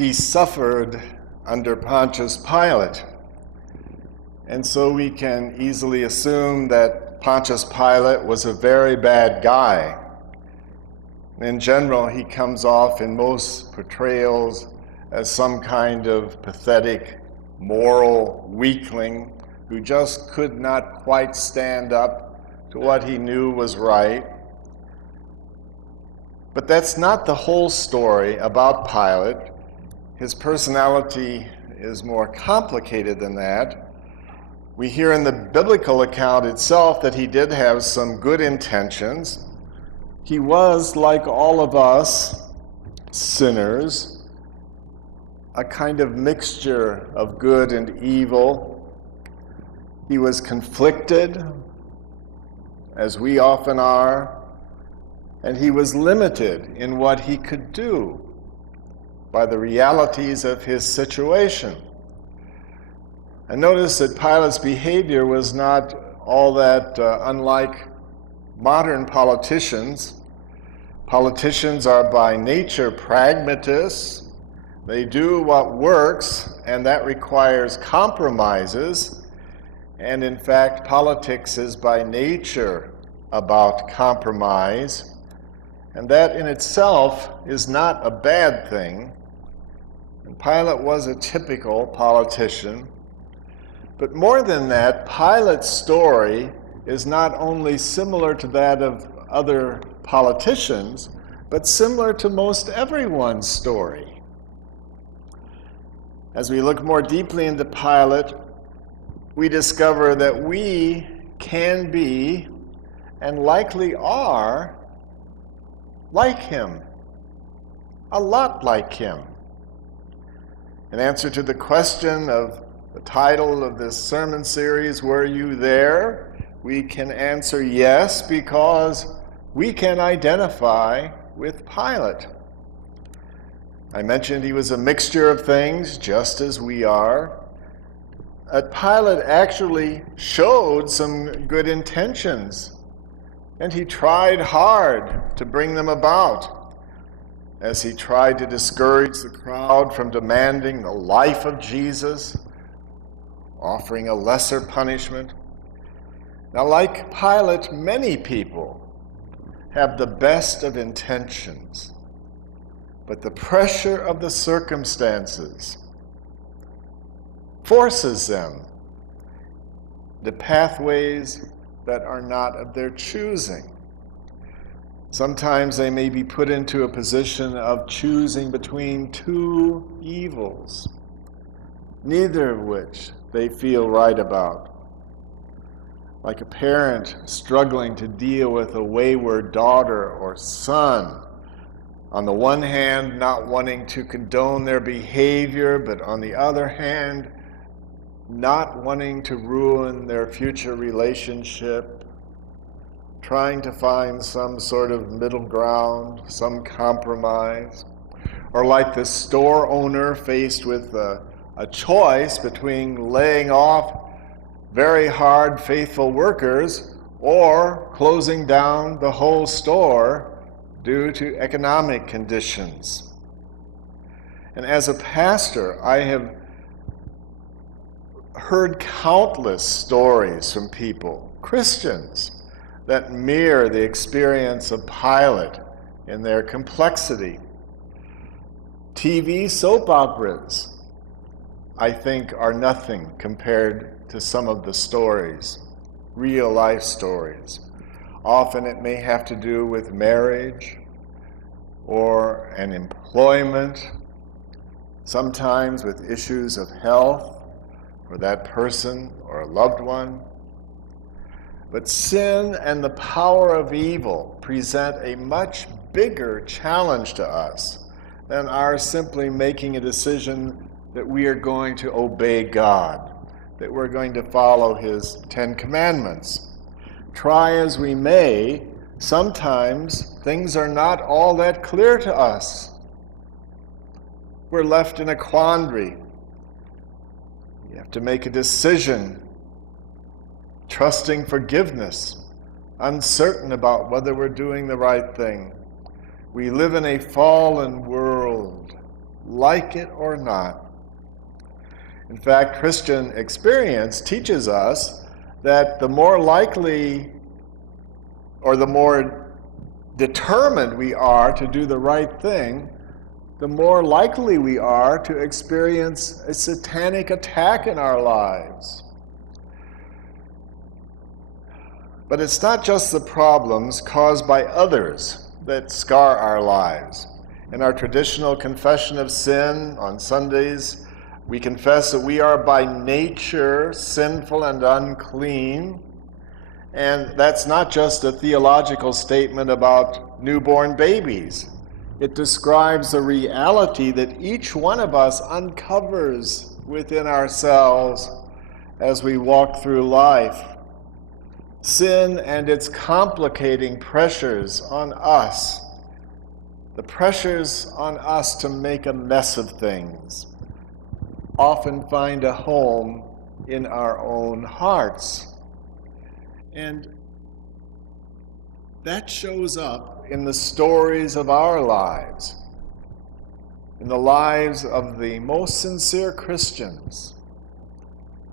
He suffered under Pontius Pilate. And so we can easily assume that Pontius Pilate was a very bad guy. In general, he comes off in most portrayals as some kind of pathetic, moral weakling who just could not quite stand up to what he knew was right. But that's not the whole story about Pilate. His personality is more complicated than that. We hear in the biblical account itself that he did have some good intentions. He was, like all of us, sinners, a kind of mixture of good and evil. He was conflicted, as we often are, and he was limited in what he could do by the realities of his situation. And notice that Pilate's behavior was not all that unlike modern politicians. Politicians are by nature pragmatists. They do what works, and that requires compromises. And in fact, politics is by nature about compromise. And that in itself is not a bad thing. And Pilate was a typical politician. But more than that, Pilate's story is not only similar to that of other politicians, but similar to most everyone's story. As we look more deeply into Pilate, we discover that we can be, and likely are, like him, a lot like him. In answer to the question of the title of this sermon series, Were You There? We can answer yes, because we can identify with Pilate. I mentioned he was a mixture of things, just as we are. Pilate actually showed some good intentions, and he tried hard to bring them about, as he tried to discourage the crowd from demanding the life of Jesus, offering a lesser punishment. Now, like Pilate, many people have the best of intentions, but the pressure of the circumstances forces them to pathways that are not of their choosing. Sometimes they may be put into a position of choosing between two evils, neither of which they feel right about. Like a parent struggling to deal with a wayward daughter or son. On the one hand, not wanting to condone their behavior, but on the other hand, not wanting to ruin their future relationship, trying to find some sort of middle ground, some compromise. Or like the store owner faced with a choice between laying off very hard, faithful workers or closing down the whole store due to economic conditions. And as a pastor, I have heard countless stories from people, Christians, that mirror the experience of Pilate in their complexity. TV soap operas, I think, are nothing compared to some of the stories, real life stories. Often it may have to do with marriage or an employment, sometimes with issues of health for that person or a loved one. But sin and the power of evil present a much bigger challenge to us than our simply making a decision that we are going to obey God, that we're going to follow His 10 Commandments. Try as we may, sometimes things are not all that clear to us. We're left in a quandary. You have to make a decision, trusting forgiveness, uncertain about whether we're doing the right thing. We live in a fallen world, like it or not. In fact, Christian experience teaches us that the more likely or the more determined we are to do the right thing, the more likely we are to experience a satanic attack in our lives. But it's not just the problems caused by others that scar our lives. In our traditional confession of sin on Sundays, we confess that we are by nature sinful and unclean. And that's not just a theological statement about newborn babies. It describes the reality that each one of us uncovers within ourselves as we walk through life. Sin and its complicating pressures on us, the pressures on us to make a mess of things, often find a home in our own hearts. And that shows up in the stories of our lives, in the lives of the most sincere Christians.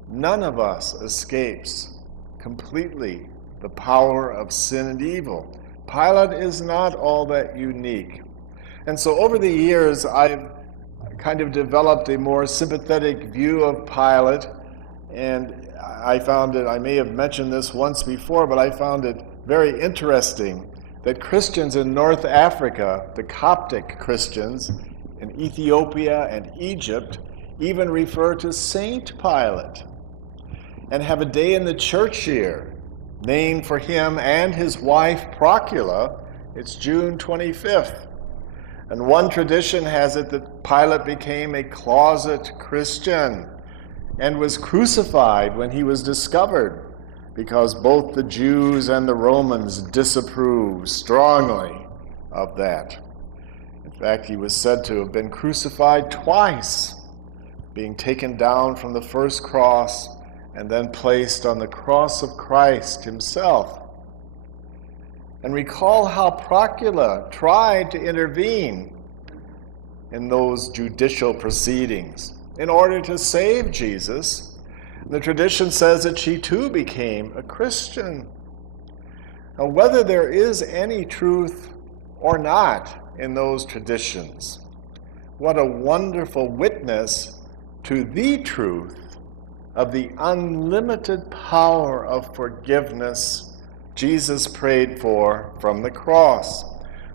None of us escapes completely the power of sin and evil. Pilate is not all that unique. And so over the years, I've kind of developed a more sympathetic view of Pilate, and I found it, I may have mentioned this once before, but I found it very interesting that Christians in North Africa, the Coptic Christians in Ethiopia and Egypt, even refer to Saint Pilate and have a day in the church year named for him and his wife Procula. It's June 25th. And one tradition has it that Pilate became a closet Christian and was crucified when he was discovered, because both the Jews and the Romans disapproved strongly of that. In fact, he was said to have been crucified twice, being taken down from the first cross and then placed on the cross of Christ himself. And recall how Procula tried to intervene in those judicial proceedings in order to save Jesus. The tradition says that she too became a Christian. Now, whether there is any truth or not in those traditions, what a wonderful witness to the truth of the unlimited power of forgiveness Jesus prayed for from the cross.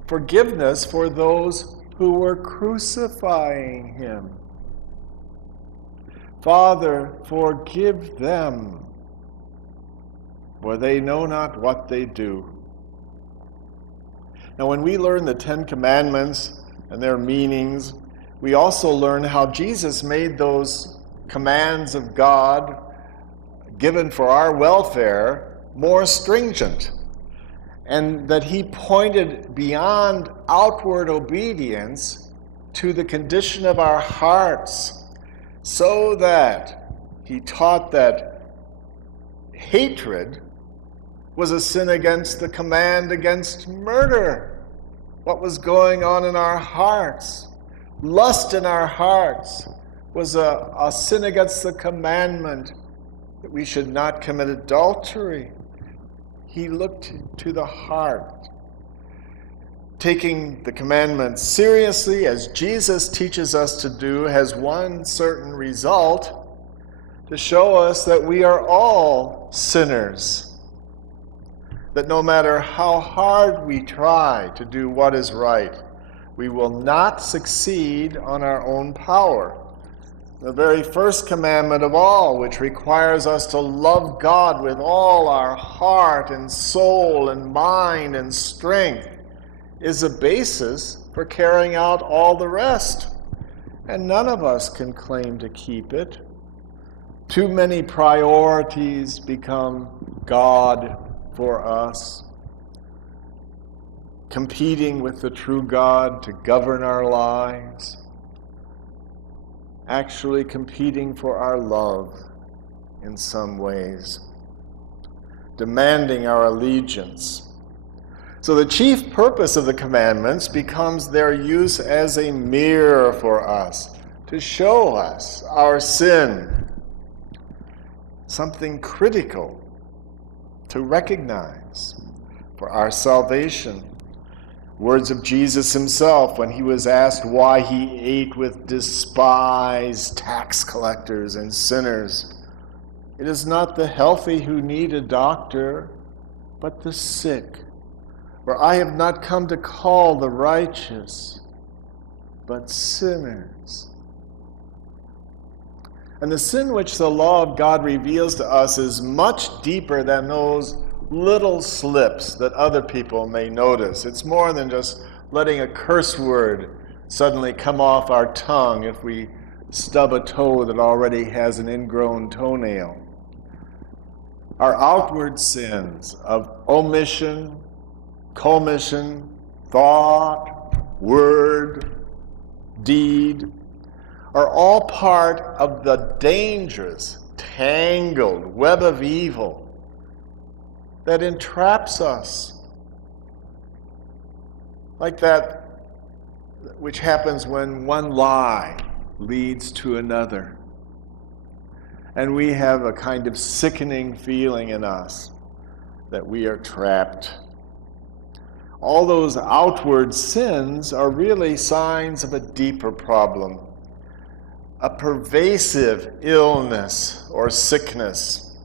Forgiveness for those who were crucifying him. Father, forgive them, for they know not what they do. Now, when we learn the Ten Commandments and their meanings, we also learn how Jesus made those commands of God given for our welfare more stringent, and that he pointed beyond outward obedience to the condition of our hearts, so that he taught that hatred was a sin against the command against murder. What was going on in our hearts? Lust in our hearts was a sin against the commandment that we should not commit adultery. He looked to the heart. Taking the commandments seriously, as Jesus teaches us to do, has one certain result: to show us that we are all sinners. That no matter how hard we try to do what is right, we will not succeed on our own power. The very first commandment of all, which requires us to love God with all our heart and soul and mind and strength, is a basis for carrying out all the rest. And none of us can claim to keep it. Too many priorities become God for us, competing with the true God to govern our lives, actually competing for our love in some ways, demanding our allegiance. So the chief purpose of the commandments becomes their use as a mirror for us, to show us our sin, something critical to recognize for our salvation. Words of Jesus himself when he was asked why he ate with despised tax collectors and sinners. It is not the healthy who need a doctor, but the sick. For I have not come to call the righteous, but sinners. And the sin which the law of God reveals to us is much deeper than those little slips that other people may notice. It's more than just letting a curse word suddenly come off our tongue if we stub a toe that already has an ingrown toenail. Our outward sins of omission, commission, thought, word, deed, are all part of the dangerous, tangled web of evil that entraps us. Like that which happens when one lie leads to another. And we have a kind of sickening feeling in us that we are trapped. All those outward sins are really signs of a deeper problem, a pervasive illness or sickness,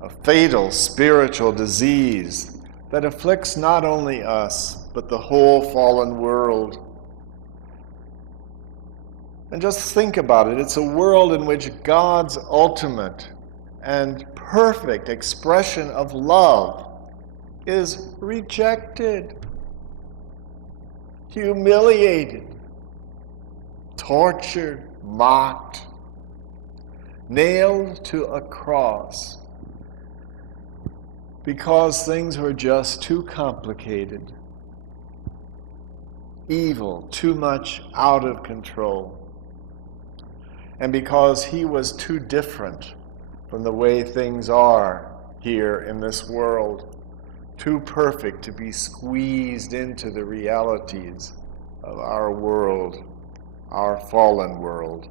a fatal spiritual disease that afflicts not only us, but the whole fallen world. And just think about it. It's a world in which God's ultimate and perfect expression of love is rejected, humiliated, tortured, mocked, nailed to a cross because things were just too complicated, evil too much out of control, and because he was too different from the way things are here in this world, too perfect to be squeezed into the realities of our world, our fallen world.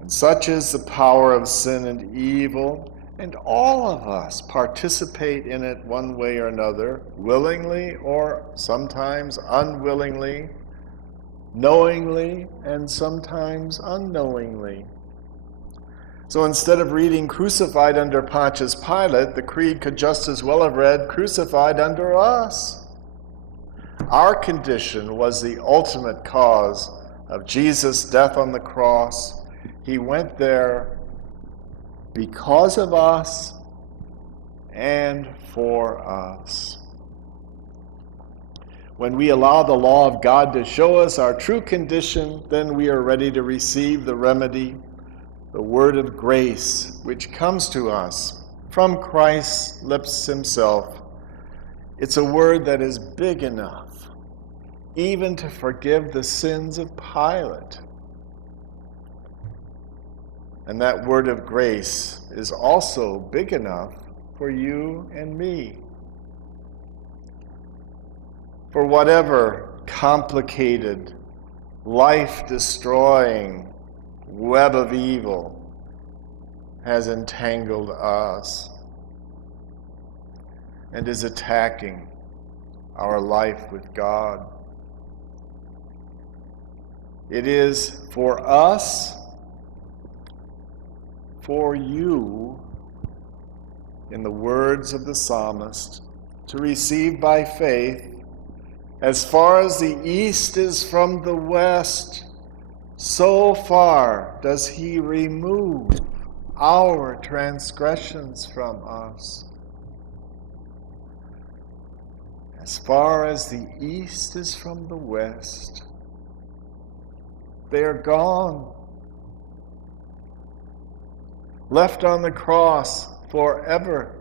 And such is the power of sin and evil, and all of us participate in it one way or another, willingly or sometimes unwillingly, knowingly and sometimes unknowingly. So instead of reading crucified under Pontius Pilate, the creed could just as well have read crucified under us. Our condition was the ultimate cause of Jesus' death on the cross. He went there because of us and for us. When we allow the law of God to show us our true condition, then we are ready to receive the remedy, the word of grace, which comes to us from Christ's lips himself. It's a word that is big enough even to forgive the sins of Pilate. And that word of grace is also big enough for you and me. For whatever complicated, life-destroying web of evil has entangled us and is attacking our life with God. It is for us, for you, in the words of the psalmist, to receive by faith, as far as the east is from the west, so far does he remove our transgressions from us. As far as the east is from the west, they're gone, left on the cross forever